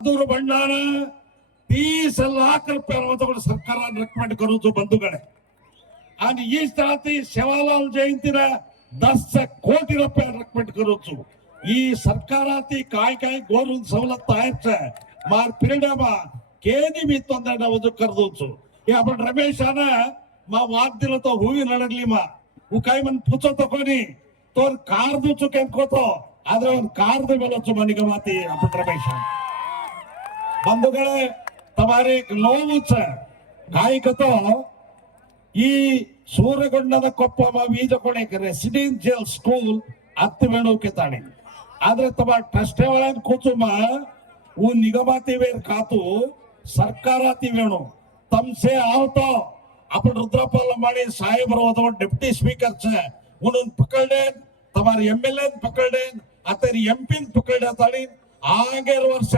भंडारा 30 लाख रुपये सरकार रेकमेंड करूचो बंधुकडे आणि हीच रात्री सेवालाल जयंतीला 10 कोटी रुपये रेकमेंड करूचो ಈ ಸರ್ಕಾರಾತಿ ಕಾಯಿ ಗೋರು ಸವಲತ್ತು ಆಯ್ತು ಮಾರ್ ಪಿರಿಯಡಮ ಕೇದಿ ಬಿತ್ತೊಂದ ನಾವು ಕರೆದೋಚು ಈ आपण रमेश आना मा वाद दिला तो हुई लढली मा उ काय मन पुचो तकोनी तो कार दुचो केन कोतो आದ್ರೆ ಒಂದು कार ದ ಬೆಲಚು ಮನಿಗೆ ಮಾತಿ आपण रमेश ಬಂಧುಗಳೇ ತಮಾರಿ ನೋವು ಛ ಗಾಯಕತೋ ಈ ಸೂರಗೊಂಡದ ಕೊಪ್ಪ ಬೀಜಕೊಣೆ ರೆಸಿಡೆನ್ಷಿಯಲ್ ಸ್ಕೂಲ್ ಹತ್ತು ಮೇಣೋಕೆ ತಾಣೆ आदरे तबा ट्रस्टे वाल्यान कोचुमा वो निगमाती वेर खातू सरकाराती वेणो तमसे आवतो आपण रुद्रपाल माडी साहेब रोदो डिप्टी स्पीकर छे उन्होंने पकड़े तमारे एमएलए पकड़े अतर एमपी पकड़े ताली आगे वर्ष